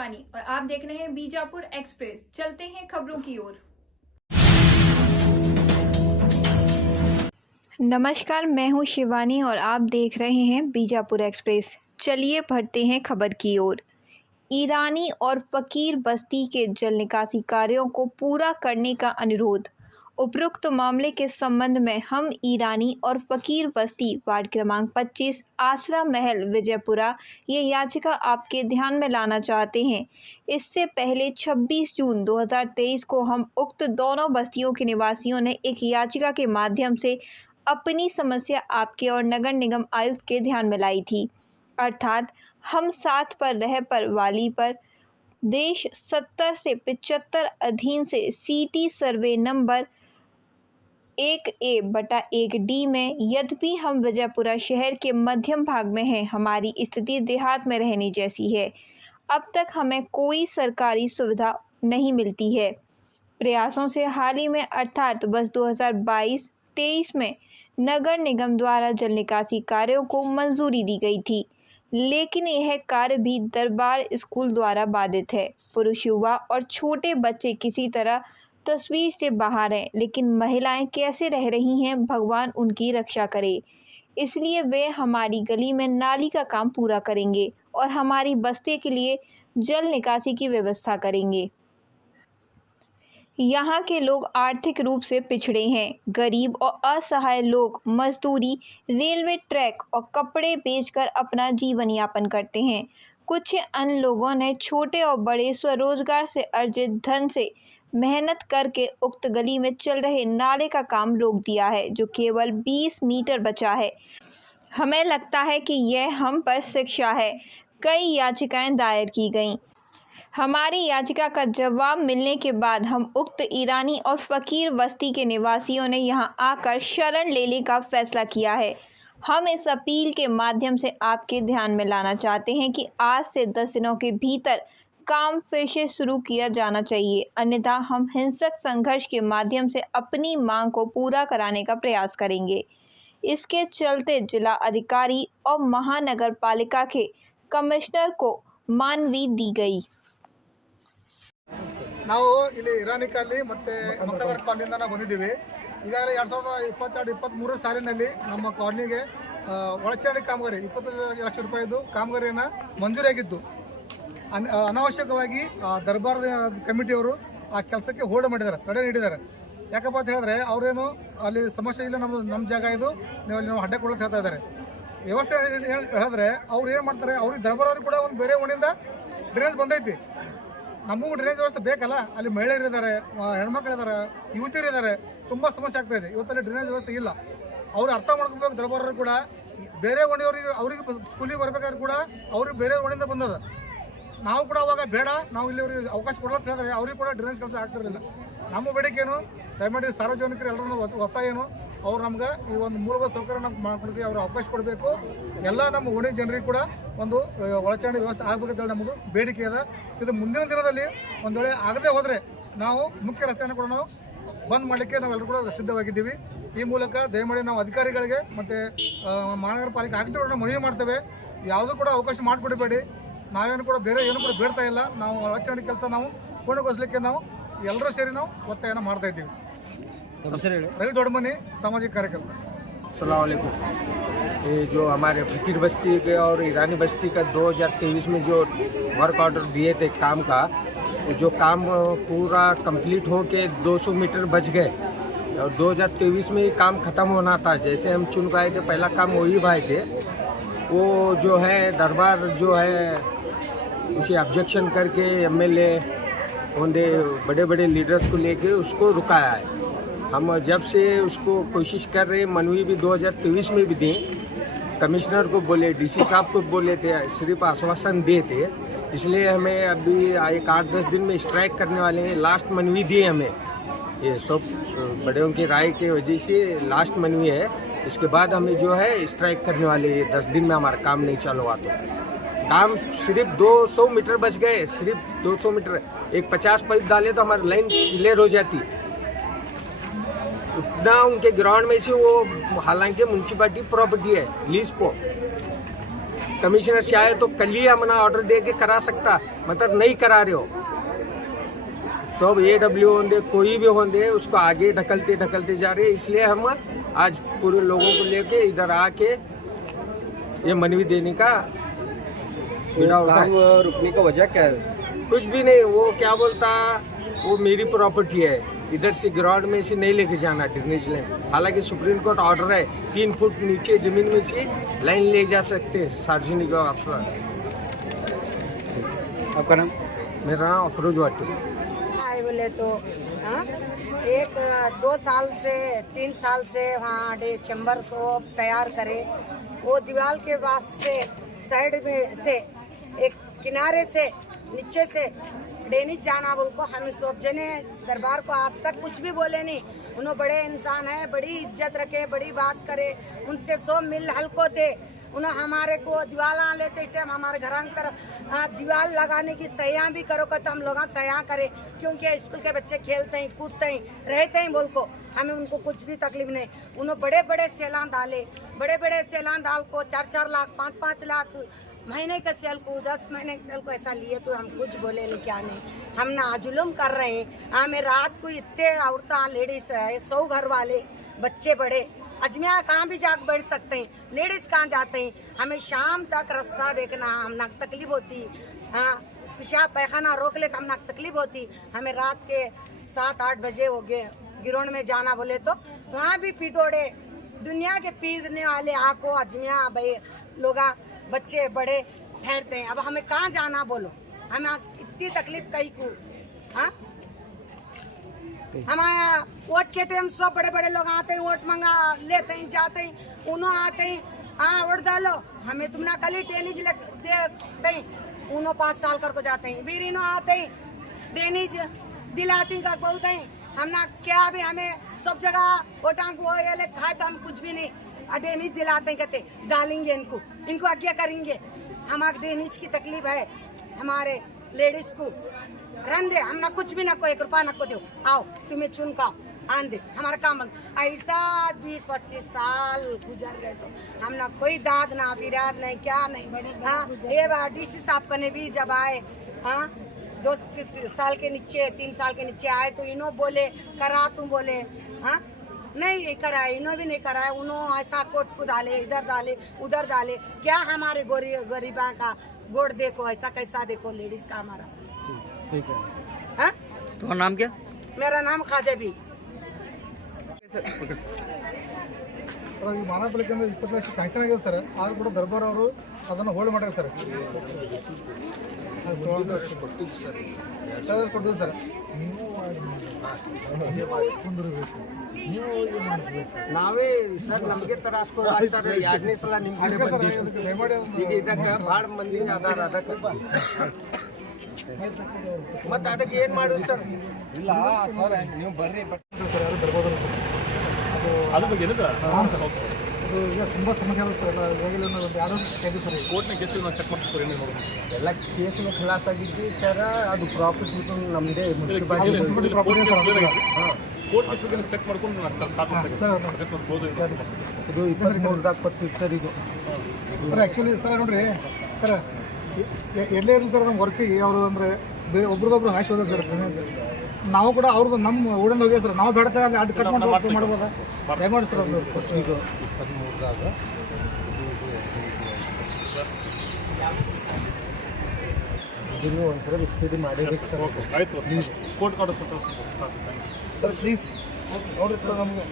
शिवानी और आप देख रहे हैं बीजापुर एक्सप्रेस। चलते हैं खबरों की ओर। नमस्कार, मैं हूं शिवानी और आप देख रहे हैं बीजापुर एक्सप्रेस। चलिए बढ़ते हैं खबर की ओर। ईरानी और फकीर बस्ती के जल निकासी कार्यों को पूरा करने का अनुरोध। उपरोक्त मामले के संबंध में हम ईरानी और फकीर बस्ती वार्ड क्रमांक 25 आसरा महल विजयपुरा ये याचिका आपके ध्यान में लाना चाहते हैं। इससे पहले 26 जून 2023 को हम उक्त दोनों बस्तियों के निवासियों ने एक याचिका के माध्यम से अपनी समस्या आपके और नगर निगम आयुक्त के ध्यान में लाई थी। अर्थात हम साथ पर रह पर वाली पर देश 70 से 75 अधीन से सीटी सर्वे नंबर 1A/1D में, यद्यपि हम विजयपुरा शहर के मध्यम भाग में हैं, हमारी स्थिति देहात में रहने जैसी है। अब तक हमें कोई सरकारी सुविधा नहीं मिलती है। प्रयासों से हाल ही में अर्थात वर्ष 2022-23 में नगर निगम द्वारा जल निकासी कार्यों को मंजूरी दी गई थी, लेकिन यह कार्य भी दरबार स्कूल द्वारा बाधित है। पुरुष, युवा और छोटे बच्चे किसी तरह तस्वीर से बाहर हैं, लेकिन महिलाएं कैसे रह रही हैं, भगवान उनकी रक्षा करे। इसलिए वे हमारी गली में नाली का काम पूरा करेंगे और हमारी बस्ती के लिए जल निकासी की व्यवस्था करेंगे। यहाँ के लोग आर्थिक रूप से पिछड़े हैं। गरीब और असहाय लोग मजदूरी, रेलवे ट्रैक और कपड़े बेचकर अपना जीवन यापन करते हैं। कुछ अन्य लोगों ने छोटे और बड़े स्वरोजगार से अर्जित धन से मेहनत करके उक्त गली में चल रहे नाले का काम रोक दिया है, जो केवल 20 मीटर बचा है। हमें लगता है कि यह हम पर शिक्षा है। कई याचिकाएं दायर की गईं। हमारी याचिका का जवाब मिलने के बाद हम उक्त ईरानी और फकीर बस्ती के निवासियों ने यहां आकर शरण लेने का फैसला किया है। हम इस अपील के माध्यम से आपके ध्यान में लाना चाहते हैं कि आज से 10 दिनों के भीतर काम फिर से शुरू किया जाना चाहिए, अन्यथा हम हिंसक संघर्ष के माध्यम से अपनी मांग को पूरा कराने का प्रयास करेंगे। इसके चलते जिला अधिकारी और महानगर पालिका के कमिश्नर को मानवी दी गई। ನಾವು ಇಲ್ಲಿ ಇರಾನಿ ಕಾಲನಿ ಮತ್ತು ಮಕ್ಕದರ ಕಾಲನಿಯಿಂದ ನಾವು ಬಂದಿದ್ದೀವಿ. ಈಗಾಗಲೇ 2022-23 ಸಾಲಿನಲ್ಲಿ ನಮ್ಮ ಕಾಲನಿಗೆ ಒಳಚರಂಡಿ ಕಾಮಗಾರಿ 25 ಲಕ್ಷ ರೂಪಾಯಿದು ಕಾಮಗಾರಿಯನ್ನು ಮಂಜೂರಾಗಿದ್ದು ಅನಾವಶ್ಯಕವಾಗಿ ದರ್ಬಾರ್ ಕಮಿಟಿಯವರು ಆ ಕೆಲಸಕ್ಕೆ ಹೋಲ್ಡ್ ಮಾಡಿದ್ದಾರೆ, ತಡೆ ನೀಡಿದ್ದಾರೆ. ಯಾಕಪ್ಪ ಅಂತ ಹೇಳಿದ್ರೆ ಅವ್ರೇನು ಅಲ್ಲಿ ಸಮಸ್ಯೆ ಇಲ್ಲ, ನಮ್ಮ ಜಾಗ ಇದು, ನೀವು ಅಲ್ಲಿ ನಾವು ಅಡ್ಡ ಕೊಡೋಕೆ ಹೇಳ್ತಾ ಇದ್ದಾರೆ. ವ್ಯವಸ್ಥೆ ಹೇಳಿದ್ರೆ ಅವ್ರು ಏನು ಮಾಡ್ತಾರೆ, ಅವ್ರಿಗೆ ದರ್ಬಾರವ್ರಿಗೆ ಕೂಡ ಒಂದು ಬೇರೆ ಓಣಿಂದ ಡ್ರೈನೇಜ್ ಬಂದೈತಿ. ನಮಗೂ ಡ್ರೈನೇಜ್ ವ್ಯವಸ್ಥೆ ಬೇಕಲ್ಲ. ಅಲ್ಲಿ ಮಹಿಳೆಯರಿದ್ದಾರೆ, ಹೆಣ್ಮಕ್ಳಿದ್ದಾರೆ, ಯುವತಿಯರಿದ್ದಾರೆ, ತುಂಬ ಸಮಸ್ಯೆ ಆಗ್ತಾ ಇದೆ. ಇವತ್ತಲ್ಲಿ ಡ್ರೈನೇಜ್ ವ್ಯವಸ್ಥೆ ಇಲ್ಲ. ಅವ್ರು ಅರ್ಥ ಮಾಡ್ಕೋಬೇಕು. ದರ್ಬಾರರು ಕೂಡ ಬೇರೆ ಓಣಿಯವ್ರಿಗೆ, ಅವ್ರಿಗೆ ಸ್ಕೂಲಿಗೆ ಬರ್ಬೇಕಾದ್ರೆ ಕೂಡ ಅವ್ರಿಗೆ ಬೇರೆ ಓಣಿಂದ ಬಂದದ. ನಾವು ಕೂಡ ಅವಾಗ ಬೇಡ, ನಾವು ಇಲ್ಲಿ ಅವ್ರಿಗೆ ಅವಕಾಶ ಕೊಡಲ್ಲ ಅಂತ ಹೇಳಿದ್ರೆ ಅವ್ರಿಗೆ ಕೂಡ ಡ್ರೈನೇಜ್ ಕೆಲಸ ಆಗ್ತಿರಲಿಲ್ಲ. ನಮ್ಮ ಬೇಡಿಕೆನು ದಯಮಾಡಿ ಸಾರ್ವಜನಿಕರು ಎಲ್ಲರೂ ಒತ್ತಾಯನು ಅವ್ರು ನಮ್ಗೆ ಈ ಒಂದು ಮೂಲಭೂತ ಸೌಕರ್ಯ ನಮ್ಗೆ ಮಾಡ್ಕೊಡ್ತೀವಿ, ಅವ್ರು ಅವಕಾಶ ಕೊಡಬೇಕು. ಎಲ್ಲ ನಮ್ಮ ಓಣಿ ಜನರಿಗೆ ಕೂಡ ಒಂದು ಒಳಚರಂಡಿ ವ್ಯವಸ್ಥೆ ಆಗಬೇಕಂತೇಳಿ ನಮ್ಮದು ಬೇಡಿಕೆ ಅದ. ಇದು ಮುಂದಿನ ದಿನದಲ್ಲಿ ಒಂದು ವೇಳೆ ಆಗದೆ ಹೋದರೆ ನಾವು ಮುಖ್ಯ ರಸ್ತೆಯನ್ನು ಕೂಡ ನಾವು ಬಂದ್ ಮಾಡಲಿಕ್ಕೆ ನಾವೆಲ್ಲರೂ ಕೂಡ ಸಿದ್ಧವಾಗಿದ್ದೀವಿ. ಈ ಮೂಲಕ ದಯಮಾಡಿ ನಾವು ಅಧಿಕಾರಿಗಳಿಗೆ ಮತ್ತು ಮಹಾನಗರ ಪಾಲಿಕೆ ಆಯುಕ್ತರನ್ನು ಮನವಿ ಮಾಡ್ತೇವೆ, ಯಾವುದೂ ಕೂಡ ಅವಕಾಶ ಮಾಡಿಕೊಡಬೇಡಿ. ನಾವೇನು ಕೂಡ ಬೇರೆ ಏನು ಕೂಡ ಬೇಡ್ತಾ ಇಲ್ಲ. ನಾವು ಒಳಚರಂಡಿ ಕೆಲಸ ನಾವು ಪೂರ್ಣಗೊಳಿಸಲಿಕ್ಕೆ ನಾವು ಎಲ್ಲರೂ ಸೇರಿ ನಾವು ಒತ್ತಾಯನ ಮಾಡ್ತಾ ಇದ್ದೀವಿ. रवि दोड़मनी सामाजिक कार्यकर्ता। अस्सलाम वालेकुम। ये जो हमारे फकीर बस्ती के और ईरानी बस्ती का 2023 में जो वर्क ऑर्डर दिए थे काम का, जो काम पूरा कंप्लीट हो के 200 मीटर बच गए और 2023 में ही काम ख़त्म होना था। जैसे हम चुन के आए थे, पहला काम वही भाई थे, वो जो है दरबार जो है उसे ऑब्जेक्शन करके MLA होंगे बड़े बड़े लीडर्स को लेके उसको रुकाया है। हम जब से उसको कोशिश कर रहे हैं, मनवी भी 2023 में भी दी, कमिश्नर को बोले, DC साहब को बोले थे, सिर्फ आश्वासन दिए थे। इसलिए हमें अभी एक 8-10 दिन में स्ट्राइक करने वाले हैं। लास्ट मनवी दी हमें, ये सब बड़ों की राय की वजह से लास्ट मनवी है। इसके बाद हमें जो है स्ट्राइक करने वाले हैं। 10 दिन में हमारा काम नहीं चालू हुआ तो काम सिर्फ 200 मीटर बच गए, सिर्फ 200 मीटर। एक 50 पाइप डाले तो हमारी लाइन क्लियर हो जाती। उतना उनके ग्राउंड में से वो, हालांकि म्यूनसिपालिटी प्रॉपर्टी है लीज पर, कमिश्नर चाहे तो कल ही अपना ऑर्डर दे के करा सकता, मतलब नहीं करा रहे हो। सब AW होंगे कोई भी होंगे उसको आगे ढकलते ढकलते जा रहे हैं। इसलिए हम आज पूरे लोगों को लेके इधर आके ये मनवी देने का बीड़ा उठा है। रुकने का वजह क्या है? कुछ भी नहीं, वो क्या बोलता, वो मेरी प्रॉपर्टी है, इधर से ग्राउंड में से नहीं लेके जाना ड्रेनेज लाइन। हालांकि सुप्रीम कोर्ट ऑर्डर है 3 फुट नीचे जमीन में से लाइन ले जा सकते हैं सार्वजनिक व्यवस्था। आपका नाम? मेरा नाम अफरोज वाटी। आए बोले तो हाँ, 1-2 साल से 3 साल से वहाँ चैम्बर सोप तैयार करे। वो दीवार के वास्ते साइड में से एक किनारे से नीचे से डेनी जाना बोल को हम सोप जने दरबार को आज तक कुछ भी बोले नहीं। उन्होंने बड़े इंसान है, बड़ी इज्जत रखे, बड़ी बात करे, उनसे सो मिल हल्को दे। उन्होंने हमारे को दीवार लेते टाइम हमारे घर की तरफ दीवार लगाने की सयां भी करो तो हम लोग सयां करें, क्योंकि स्कूल के बच्चे खेलते हैं कूदते हैं रहते हैं बोल को हमें उनको कुछ भी तकलीफ नहीं। उन्होंने बड़े बड़े सैलान डाले, बड़े बड़े सैलान डाल को 4-4 लाख 5-5 लाख महीने के सेल को 10 महीने के सेल को ऐसा लिए तो हम कुछ बोले नहीं, क्या नहीं। हम ना जुलुम कर रहे हैं। हमें रात को इतने औरतें लेडीज है, 100 घर वाले बच्चे बड़े अजमिया कहाँ भी जाकर बैठ सकते हैं, लेडीज कहाँ जाते हैं। हमें शाम तक रास्ता देखना हमना तकलीफ होती। हाँ, पेशाब पैखाना रोक ले हमना तकलीफ होती। हमें रात के 7-8 बजे हो गए गिरोन में जाना बोले तो वहाँ भी पीदोड़े दुनिया के पीने वाले आको अजमिया भाई लोग बच्चे बड़े ठहरते हैं। अब हमें कहाँ जाना बोलो, हमें इतनी तकलीफ कहीं को। हाँ, हमारा वोट के टाइम सब बड़े बड़े लोग आते हैं, वोट मंगा लेते हैं, जाते हैं, उन्हों आते हैं, हाँ वोट डालो हमें तुमने कल ही टेनिज देते हैं, उन्हों 5 साल कर को जाते हैं, फिर इन्हों आते हैं टेनिज दिलाती का बोलते हैं। हम ना क्या भी हमें सब जगह वोटां को ये ले खाए तो हम कुछ भी नहीं डेनिज दिलाते हैं, कहते डालेंगे इनको आज्ञा करेंगे। हमारे डेनिज की तकलीफ है, हमारे लेडीज को रन दे, हम ना कुछ भी ना को 1 रुपया ना को दो, आओ तुम्हें चुन का आन दे हमारा काम। ऐसा 20-25 साल गुजर गए तो हम ना कोई दाद ना फिराद नहीं, क्या नहीं। हाँ, ये बार DC साहब कने भी जब आए, हाँ 2 साल के नीचे 3 साल के नीचे आए तो इन्हों बोले करा, तुम बोले हाँ नहीं कराए, इन्हों भी नहीं कराए। उन्होंने ऐसा कोट को डाले, इधर डाले उधर डाले, क्या हमारे गरीबा का गोड़ देखो, ऐसा कैसा देखो लेडीज का हमारा। ठीक है। हाँ, तुम्हारा नाम क्या? मेरा नाम खाजा भी। ಈ ಮಾನವಪಾಲಿಕೆ ಅಂದ್ರೆ 20 ಲಕ್ಷ ಸ್ಯಾಂಕ್ಷನ್ ಆಗಿದೆ ಸರ್, ಆದ್ರೂ ಕೂಡ ದರ್ಬಾರ್ ಅವರು ಅದನ್ನು ಹೋಲ್ಡ್ ಮಾಡ್ಯಾರ ಸರ್, ಕೊಟ್ಟಿದ್ದು ಸರ್। ನಾವೇ ಸರ್ ನಮಗೆ ತರಾಸ್ಕೊಂಡು ಆಗ್ತಾರೆ 2ನೇ ಸಲ ನಿಮ್ಮ ಕಡೆ ಬಂದಿದ್ದು ಈಗ ಇದಕ್ಕೆ ಭಾಳ ಮಂದಿ ಅದಾರ, ಅದಕ್ಕೆ ಮತ್ತೆ ಅದಕ್ಕೆ ಏನು ಮಾಡೋದು ಸರ್? ಇಲ್ಲ ಸರ್ ನೀವು ಬರ್ರಿ ಸರ್ ಯಾರು ಬರ್ಬೋದು ಅದ್ರ ಬಗ್ಗೆ ಹಾಂ ಸರ್, ಅದು ಈಗ ತುಂಬ ಸಮಸ್ಯೆ ಆಗುತ್ತೆ ಸರ್. ಎಲ್ಲ ಇವಾಗಲೇ ಒಂದು 2 ವರ್ಷ ಆಗಿದೆ ಸರ್. ಕೋರ್ಟ್ನ ಕೇಸಿಗೆ ನಾವು ಚೆಕ್ ಮಾಡ್ತೀವಿ ಎಲ್ಲ ಕೇಸ್ನು ಖಲಾಸ್ ಆಗಿದ್ದು ಸರ್, ಅದು ಪ್ರಾಪರ್ಟಿ ನಮ್ಮದೇ municipality property sir. Court case ಬಗ್ಗೆ ಚೆಕ್ ಮಾಡ್ಕೊಂಡು ಸರ್ ಇದು 23ದಾಗ ಕೊಡ್ತೀವಿ ಸರ್. ಇದು ಸರ್ ಆ್ಯಕ್ಚುಲಿ ಸರ್ ನೋಡ್ರಿ ಸರ್, ಎಲ್ಲೇ ಇರಲಿ ಸರ್ ನಮ್ಮ ವರ್ಕಿಗೆ ಅವರು ಅಂದರೆ ಬೇರೆ ಒಬ್ರದೊಬ್ರು ಹಾಕಿ ಹೋದ ಸರ್. ನಾವು ಕೂಡ ಅವ್ರದ್ದು ನಮ್ಮ ಊರಿಂದ ಹೋಗಿ ಸರ್, ನಾವು ಬೇಡ್ತಾರೆ ಅಲ್ಲಿ ಅಡ್ಡ ಕಟ್ ಮಾಡಿ ಮಾಡ್ಬೋದಾ ದಯಮಾಡಿ ಸರ್. ಒಂದು ಇದು 23ದಾಗ ಇದನ್ನು ಒಂದ್ಸಲ ವಿಸ್ತೃತಿ ಮಾಡಿಬೇಕು ಸರ್. ಆಯ್ತು, ಕೋರ್ಟ್ ಆರ್ಡರ್ ಸರ್ ಪ್ಲೀಸ್ ನೋಡಿರಿ ಸರ್ ನಮಗೆ